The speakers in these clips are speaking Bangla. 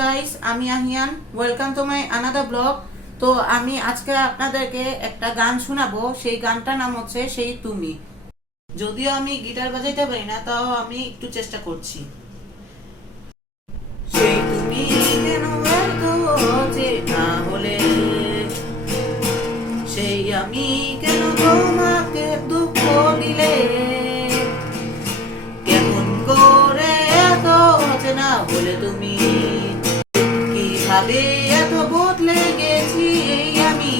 গাইস, আমি Ahiyan. Welcome to my another blog. তো আমি আজকে আপনাদেরকে একটা গান শোনাবো। সেই গানটার নাম হচ্ছে সেই তুমি। যদিও আমি গিটার বাজাইতে পারি না, তাও আমি একটু চেষ্টা করছি। সেই তুমি কেন এত চেনা হলে, সেই আমি কেন তোমাকে দুঃখ দিলে, কেমন করে এত চেনা হলে তুমি, কিভাবে এত বদলে গেছি এই আমি।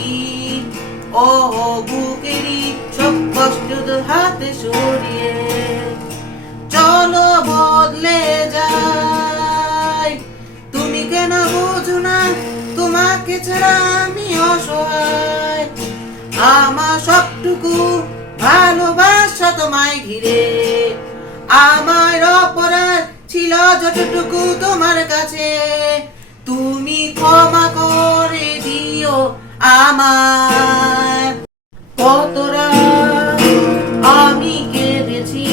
ও বুকেরই সব কষ্ট তোর হাতে সরিয়ে চলো বদলে যাই। তুমি কেন বোঝো না তোমাকে ছাড়া আমি অসহায়। আমার সবটুকু ভালোবাসা তোমায় ঘিরে, আমার অপরাধ ছিল যতটুকু তোমার কাছে। তুমি ক্ষমা করে দিও আমায়। কতরা আমি কেঁদেছি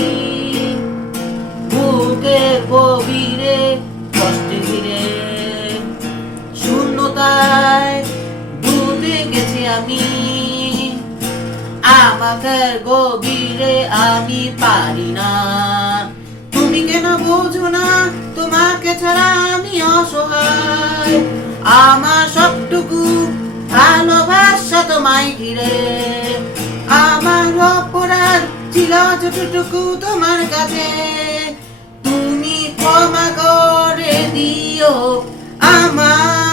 বুকের গভীরে, কষ্টে ঘিরে শূন্যতায় ডুবে গেছি আমি। আমাকে গভীরে আমি পারি না। তুমি কেন বোঝো না তোমাকে ছাড়া আমি অসহায়। আমার সবটুকু ভালোবাসা তোমায় ঘিরে, আমার অপরাধ ছিল যতটুকু তোমার কাছে। তুমি ক্ষমা করে দিও আমায়।